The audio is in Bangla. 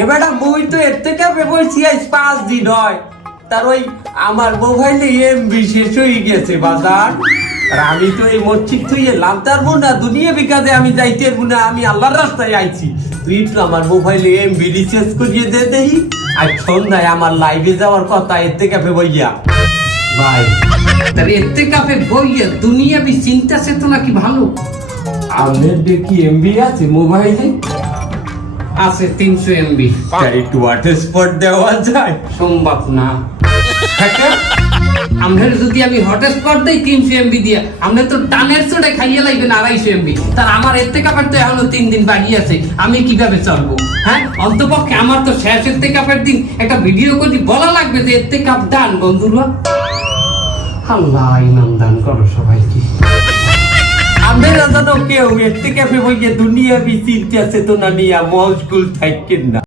এবারে বই তো এর থেকে বলছি আজ 5 দিন হয়, তার ওই আমার মোবাইলে এমবি শেষ হয়ে গেছে বাজার। আর আমি তো এই মসজিদ তুই এলাম তার না দুনিয়া বিকাজে আমি যাইতে না, আমি আল্লাহর রাস্তায় আইছি। তুই একটু আমার মোবাইলে এমবি রিচার্জ করিয়ে দে দেই। আর সন্ধ্যায় আমার লাইভে যাওয়ার কথা এর থেকে বইয়া ভাই। তার এতে কাপে বইয়া দুনিয়া বি চিন্তা চেতনা কি ভালো আপনার কি এমবি আছে মোবাইলে? আছে 300 MB। একটু হটস্পট দেওয়া যায়? সম্ভব না। থাকে আমরা যদি আমি হটস্পট দেই 300 MB দিয়া, আমরা তো টানের চড়ে খাইয়ে লাগবে 250 MB। তার আমার এতে কাপের তো এখনো 3 দিন বাকি আছে, আমি কিভাবে চলবো? হ্যাঁ, অন্তপক্ষে আমার তো শেষ এতে কাপের দিন একটা ভিডিও করে বলা লাগবে যে এতে কাপ দান বন্ধুরা। আল্লাহ ইমান দান করো সবাইকে। আমরা জানো কেউ এর থেকে বইয়ে দুনিয়া বি চিন্তা চেতনা নিয়ে মশগুল থাকেন না।